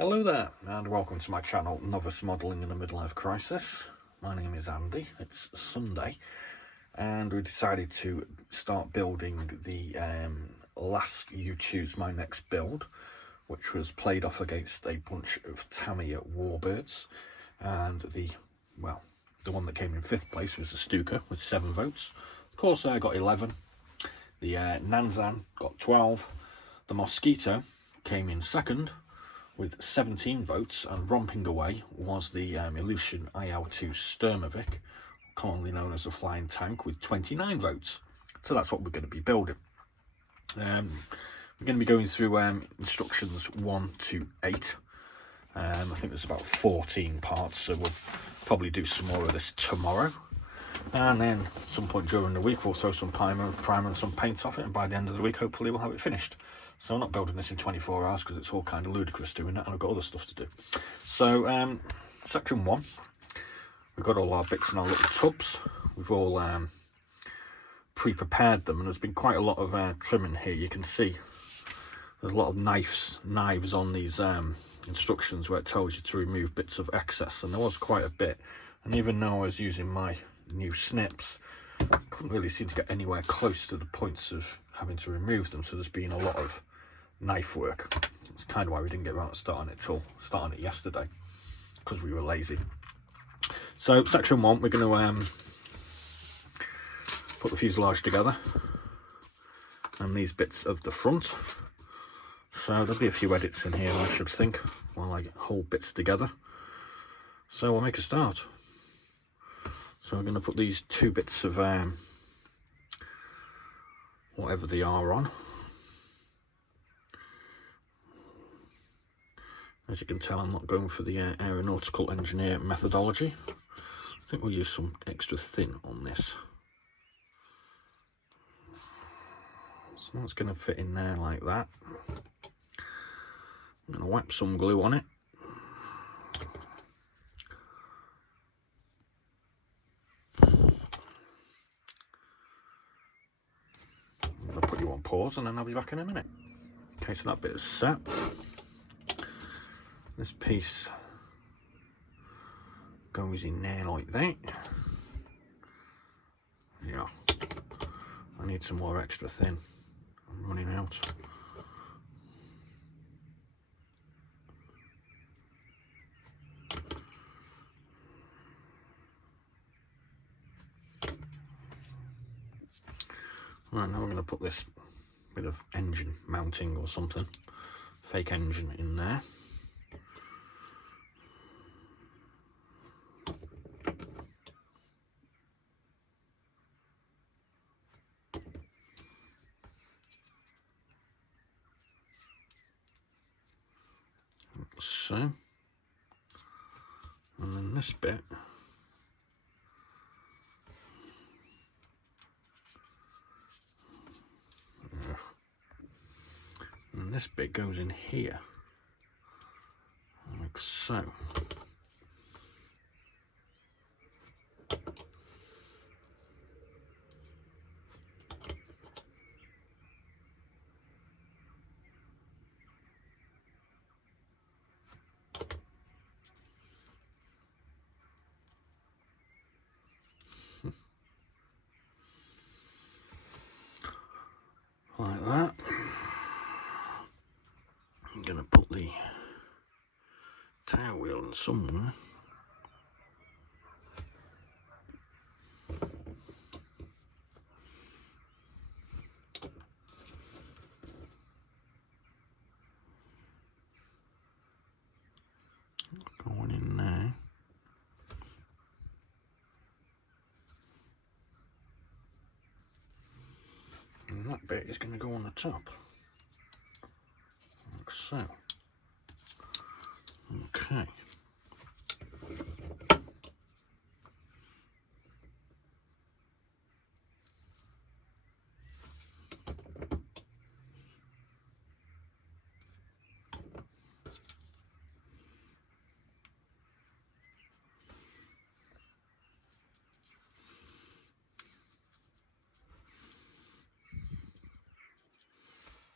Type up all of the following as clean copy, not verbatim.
Hello there, and welcome to my channel, Novice Modelling in a Midlife Crisis. My name is Andy. It's Sunday, and we decided to start building the last You Choose My Next build, which was played off against a bunch of Tamiya Warbirds, and the one that came in 5th place was the Stuka with 7 votes. The Corsair got 11, the Nanzan got 12, the Mosquito came in 2nd with 17 votes, and romping away was the Ilyushin IL-2 Shturmovik, commonly known as a flying tank, with 29 votes. So that's what we're going to be building. We're going to be going through instructions 1 to 8. I think there's about 14 parts, so we'll probably do some more of this tomorrow. And then at some point during the week, we'll throw some primer and some paint off it, and by the end of the week, hopefully we'll have it finished. So I'm not building this in 24 hours because it's all kind of ludicrous doing that, and I've got other stuff to do. So section 1, we've got all our bits in our little tubs. We've all pre-prepared them, and there's been quite a lot of trimming here. You can see there's a lot of knives on these instructions where it tells you to remove bits of excess, and there was quite a bit. And even though I was using my new snips, I couldn't really seem to get anywhere close to the points of having to remove them, so there's been a lot of knife work. That's kind of why we didn't get around to starting it yesterday, because we were lazy. So section 1, we're going to put the fuselage together and these bits of the front. So there'll be a few edits in here, I should think, while I hold bits together. So we'll make a start. So I'm going to put these 2 bits of whatever they are on. As you can tell, I'm not going for the aeronautical engineer methodology. I think we'll use some extra thin on this. So that's going to fit in there like that. I'm going to whack some glue on it. I'm going to put you on pause and then I'll be back in a minute. Okay, so that bit is set. This piece goes in there like that. Yeah, I need some more extra thin. I'm running out. Right, now we're going to put this bit of engine mounting or something, fake engine in there. So, and then this bit, and this bit goes in here, like so. Like that. I'm going to put the tail wheel in somewhere. Going in there. And that bit is going to go on the top, like so. Okay.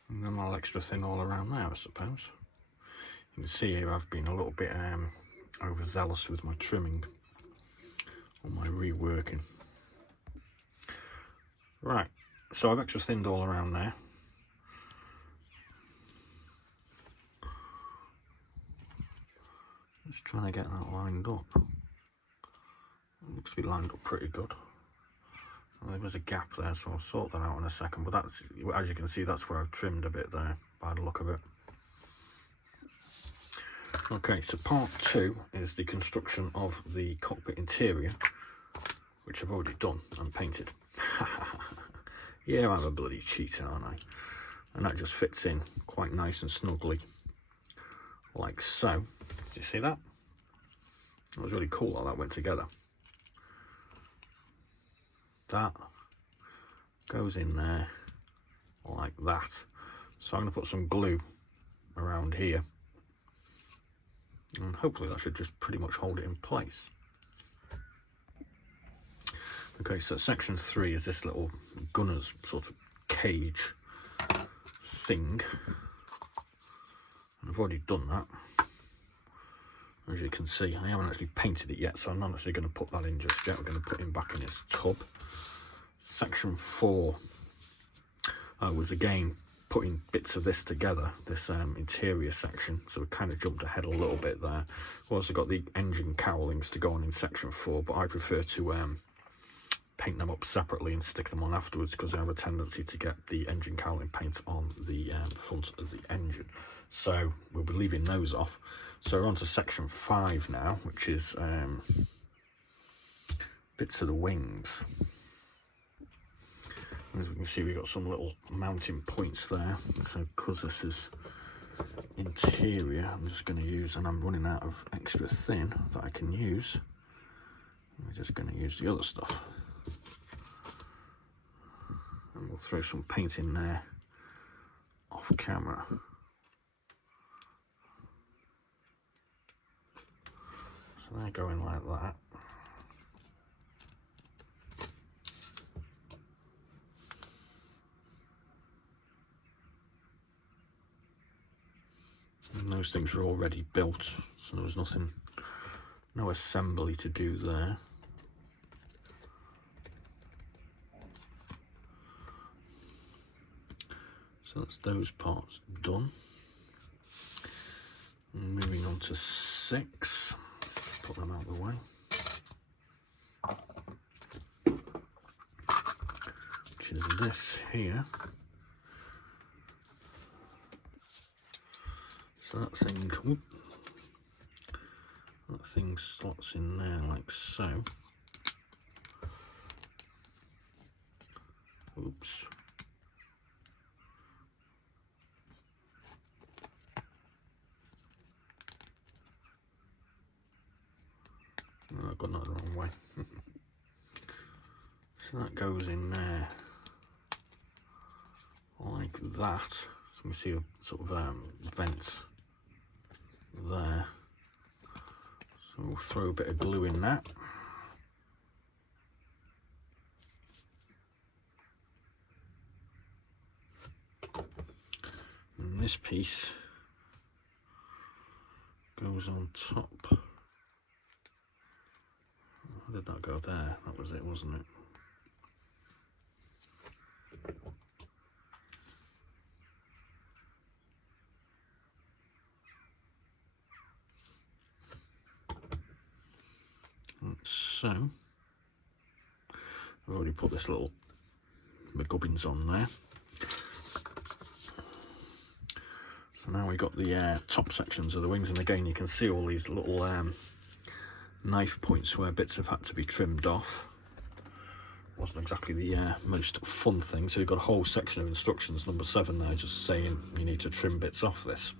And then I'll extra thin all around there, I suppose. You can see here I've been a little bit overzealous with my trimming or my reworking. Right, so I've extra thinned all around there. Just trying to get that lined up. It looks to be lined up pretty good. Well, there was a gap there, so I'll sort that out in a second. But that's, as you can see, that's where I've trimmed a bit there by the look of it. Okay, so part 2 is the construction of the cockpit interior, which I've already done and painted. Yeah, I'm a bloody cheater, aren't I? And that just fits in quite nice and snugly, like so. Did you see that? That was really cool how that went together. That goes in there like that. So I'm going to put some glue around here. And hopefully that should just pretty much hold it in place. Okay, so section 3 is this little gunner's sort of cage thing. And I've already done that. As you can see, I haven't actually painted it yet, so I'm not actually going to put that in just yet. We're going to put him back in his tub. Section 4 was again putting bits of this together, this interior section, so we kind of jumped ahead a little bit there. We've also got the engine cowlings to go on in section 4, but I prefer to paint them up separately and stick them on afterwards because I have a tendency to get the engine cowling paint on the front of the engine. So we'll be leaving those off. So we're on to section 5 now, which is bits of the wings. As we can see, we've got some little mounting points there. So because this is interior, I'm just going to use, and I'm running out of extra thin that I can use. I'm just going to use the other stuff. And we'll throw some paint in there off camera. So they're going like that. And those things are already built, so there was nothing, no assembly to do there. So that's those parts done. And moving on to 6, put them out of the way. Which is this here. So that thing slots in there like so. Oops. Oh, I've got that the wrong way. So that goes in there like that. So we see a sort of vents there. So we'll throw a bit of glue in that. And this piece goes on top. How did that go there? That was it, wasn't it? Like so. I've already put this little gubbins on there. So now we've got the top sections of the wings, and again you can see all these little knife points where bits have had to be trimmed off. Wasn't exactly the most fun thing, so you've got a whole section of instructions, number 7 there, just saying you need to trim bits off this.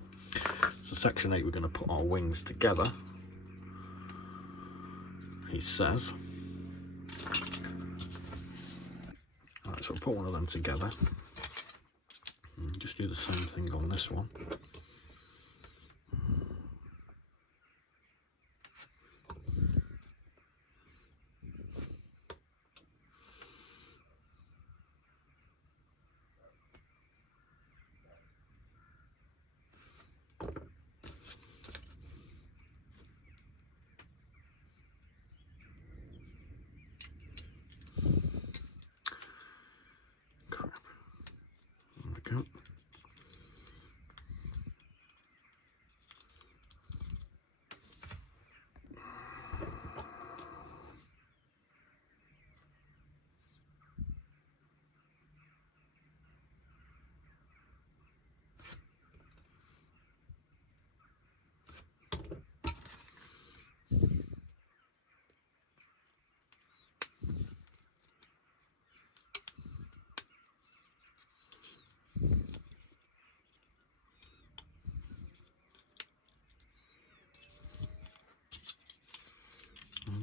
So section 8, we're going to put our wings together, he says. Alright, so I'll put one of them together and just do the same thing on this one.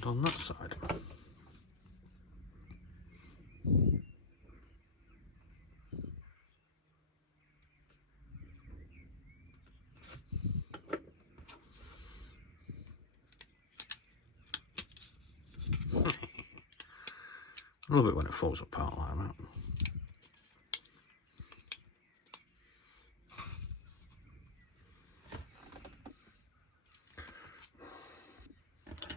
And on that side. I love it when it falls apart like that.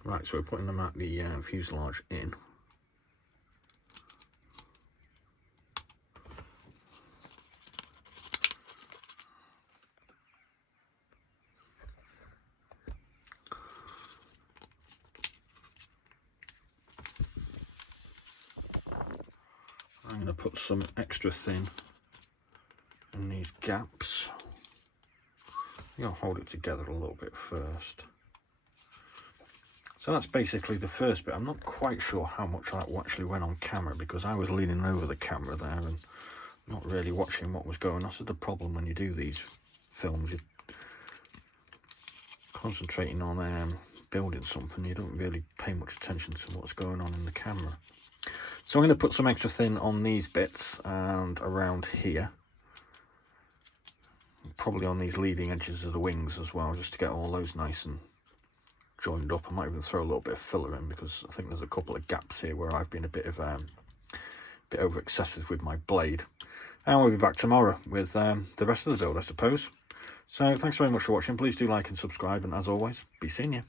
Right, so we're putting the fuselage in. I'm going to put some extra thin in these gaps. I'm going to hold it together a little bit first. So that's basically the first bit. I'm not quite sure how much that actually went on camera because I was leaning over the camera there and not really watching what was going on. That's the problem when you do these films. You're concentrating on building something. You don't really pay much attention to what's going on in the camera. So I'm going to put some extra thin on these bits and around here. Probably on these leading edges of the wings as well, just to get all those nice and joined up. I might even throw a little bit of filler in because I think there's a couple of gaps here where I've been a bit over excessive with my blade. And we'll be back tomorrow with the rest of the build, I suppose. So thanks very much for watching. Please do like and subscribe, and as always, be seeing you.